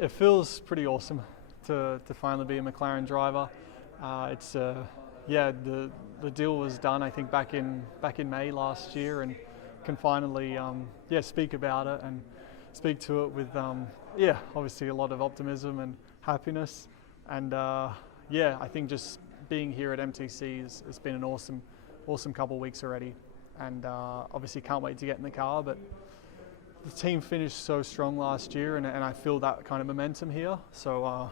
It feels pretty awesome to finally be a McLaren driver. Yeah, the deal was done I think back in May last year, and can finally speak about it and speak to it with obviously a lot of optimism and happiness. And I think just being here at MTC has been an awesome couple of weeks already, and obviously can't wait to get in the car. But the team finished so strong last year, and I feel that kind of momentum here. So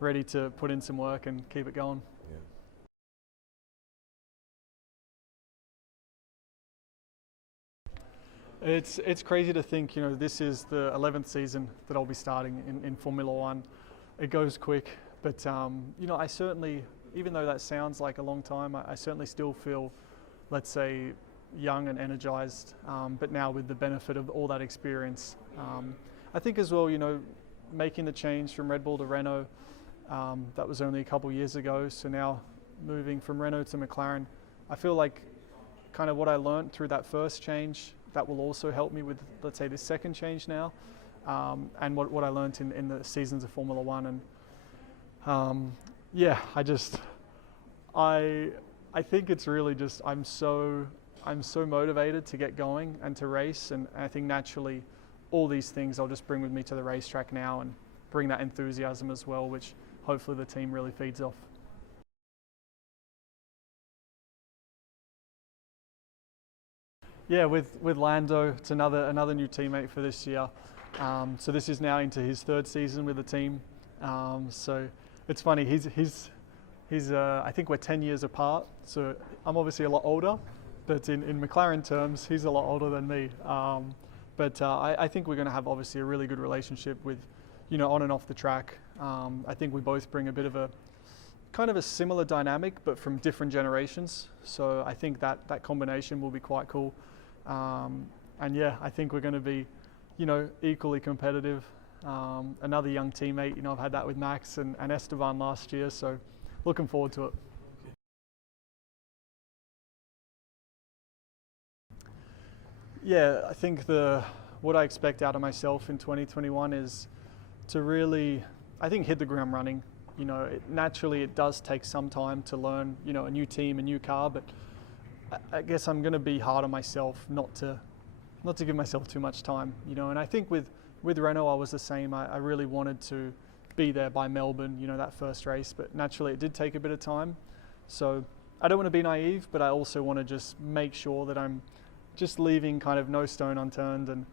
ready to put in some work and keep it going. Yeah. It's crazy to think, this is the 11th season that I'll be starting in Formula One. It goes quick, but I certainly, even though that sounds like a long time, I certainly still feel, let's say, young and energized, but now with the benefit of all that experience. I think as well, making the change from Red Bull to Renault, that was only a couple years ago. So now moving from Renault to McLaren, I feel like kind of what I learned through that first change, that will also help me with, let's say, this second change now, and what I learned in the seasons of Formula One. And I think it's really just, I'm so motivated to get going and to race, and I think naturally all these things I'll just bring with me to the racetrack now and bring that enthusiasm as well, which hopefully the team really feeds off. Yeah, with Lando, it's another new teammate for this year. So this is now into his third season with the team. So it's funny, he's I think we're 10 years apart, so I'm obviously a lot older, but in McLaren terms, he's a lot older than me. I think we're going to have obviously a really good relationship with, on and off the track. I think we both bring a bit of a kind of a similar dynamic, but from different generations. So I think that combination will be quite cool. And yeah, I think we're going to be, equally competitive. Another young teammate, I've had that with Max and Esteban last year, so looking forward to it. Yeah, I think what I expect out of myself in 2021 is to really, I think, hit the ground running. Naturally it does take some time to learn, a new team, a new car, but I guess I'm going to be hard on myself not to give myself too much time, And I think with Renault I was the same. I really wanted to be there by Melbourne, that first race, but naturally it did take a bit of time. So I don't want to be naive, but I also want to just make sure that I'm just leaving kind of no stone unturned, and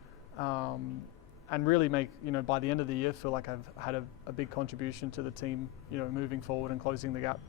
really make, by the end of the year, feel like I've had a big contribution to the team, moving forward and closing the gap.